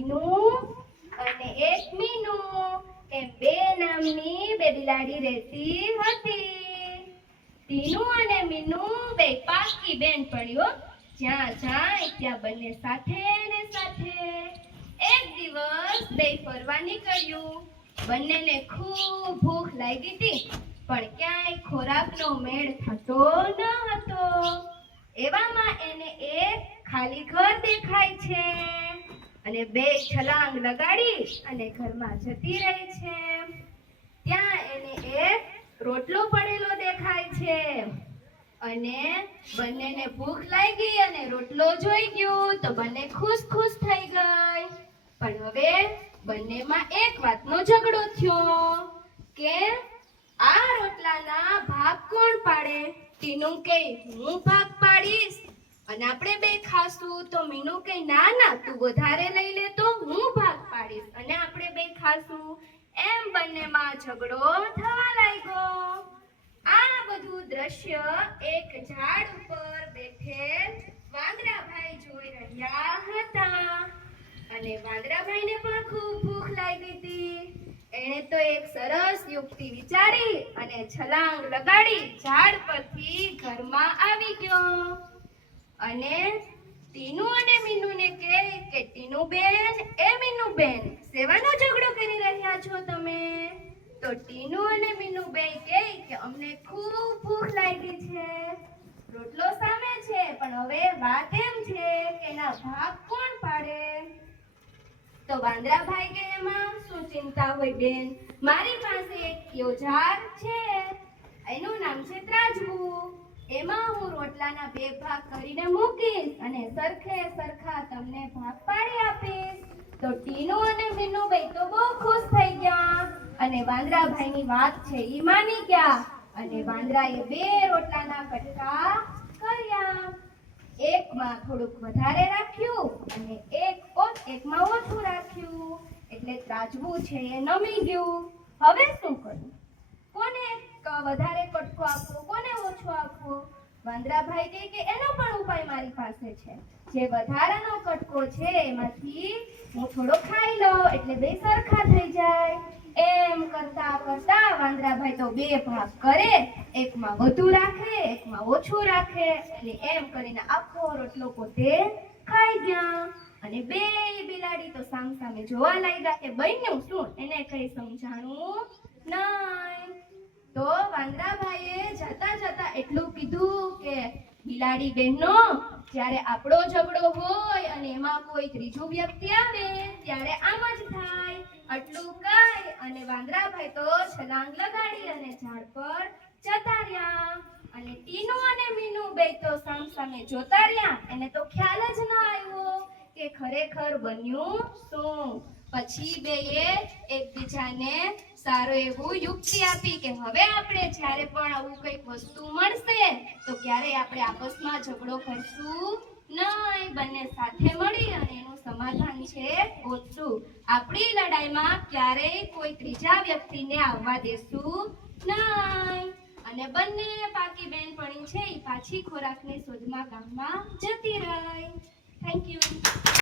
ટીનું અને એક મીનું એમ બે નામની બે બિલાડી રહેતી હતી. ટીનું અને મીનું બે પાકી બેનપણીઓ. જ્યાં જાય ત્યાં બંને સાથે ને સાથે. એક દિવસ બે ફરવા નીકળ્યું. બંનેને ખૂબ ભૂખ લાગી હતી, પણ ક્યાંય ખોરાકનો મેળ થતો ન હતો. એવામાં એને એક ખાલી ઘર દેખાય છે અને બે છલાંગ લગાડી અને ઘરમાં જતી રહે છે. ત્યાં એને એક રોટલો પડેલો દેખાય છે અને બંનેને ભૂખ લાગી અને રોટલો જોઈ ગયું તો બંને ખુશ ખુશ થઈ ગઈ. પણ હવે બંનેમાં એક વાતનો ઝઘડો થયો કે આ રોટલાના ભાગ કોણ પાડે. ટીનું કહે હું ભાગ પાડીશ અને આપણે બે ખાશું. તો મીનું કહે ના ના, તું વધારે લઈ લે તો હું ભાગ પાડીશ અને આપણે બે ખાશું. એમ બંનેમાં ઝઘડો થવા લાગ્યો. આ બધું દ્રશ્ય એક ઝાડ ઉપર બેઠેલ વાંદરાભાઈ જોઈ રહ્યા હતા અને વાંદરાભાઈને પણ ખૂબ ભૂખ લાગી હતી. એણે તો એક સરસ યુક્તિ વિચારી અને છલાંગ લગાડી ઝાડ પરથી ઘરમાં આવી ગયો અને ટીનું અને મીનુને કહે કે ટીનું બેન એ મીનું બેન, શેવાનો ઝઘડો કરી રહ્યા છો તમે? તો ટીનું અને મીનું બે કહે કે અમને ખૂબ ભૂખ લાગી છે, રોટલો સામે છે, પણ હવે વાત એમ છે કે એના ભાગ કોણ પાડે? તો વાંદરાભાઈ કે એમાં શું ચિંતા હોય બેન, મારી પાસે એક ઓજાર છે, એનું નામ છે ત્રાજવું. એમાં હું રોટલાના બે ભાગ કરીને મૂકીશ અને સરખે સરખા તમને ભાગ પાડી આપીશ. તો ટીનું અને મીનું બે તો બહુ ખુશ થઈ ગયા અને વાંદરાભાઈની વાત છે ઈ માની ગયા અને વાંદરાએ બે રોટલાના કટકા કર્યા. એકમાં થોડુંક વધારે રાખ્યું અને એકમાં ઓછું રાખ્યું, એટલે ત્રાજવું છે એ નમી ગયું. હવે શું કરવું? કોને વધારે કટકો આપવો, કોને ઓછો આપવો? વાંદરાભાઈ કહે કે એનો પણ ઉપાય મારી પાસે છે. જે વધારાનો કટકો છે એમાંથી હું થોડો ખાઈ લઉં એટલે બે સરખા થઈ જાય. એમ કરતા કરતા વાંદરાભાઈ તો બે ભાગ કરે, એકમાં વધુ રાખે, એકમાં ઓછું રાખે, એટલે એમ કરીને આખો રોટલો પોતે ખાઈ ગયા અને બે બિલાડી તો સામસામે જોવા લાગ્યા કે બન્યું શું, એને કઈ સમજાણું નહીં. તો વાંદરાભાઈએ જતા જતા એટલું કીધું કે બિલાડી બહેનો, જ્યારે આપણો ઝઘડો હોય અને એમાં કોઈ ત્રીજું વ્યક્તિ આવે ત્યારે આમ જ થાય. આટલું કહી અને વાંદરાભાઈ તો છલાંગ લગાડી અને ઝાડ પર જતા રહ્યા અને ટીનું અને મીનું બે તો સામસામે જોતા રહ્યા. એને તો ખ્યાલ જ ન આવ્યો કે ખરેખર બન્યું શું. પછી બેએ એકબીજાને સારું એવું યુક્તિ આપી કે હવે આપણે જ્યારે પણ આવું કંઈક વસ્તુ મળશે તો ક્યારેય આપણે આપસમાં ઝઘડો કરશું નહીં, બંને સાથે મળી અને એનું સમાધાન છે ગોતશું. આપણી લડાઈમાં ક્યારેય કોઈ ત્રીજા વ્યક્તિને આવવા દેશું નહીં. અને બંને પાકી બેનપણી છે એ પાછી ખોરાકની શોધમાં ગામમાં જતી રહી. Thank you.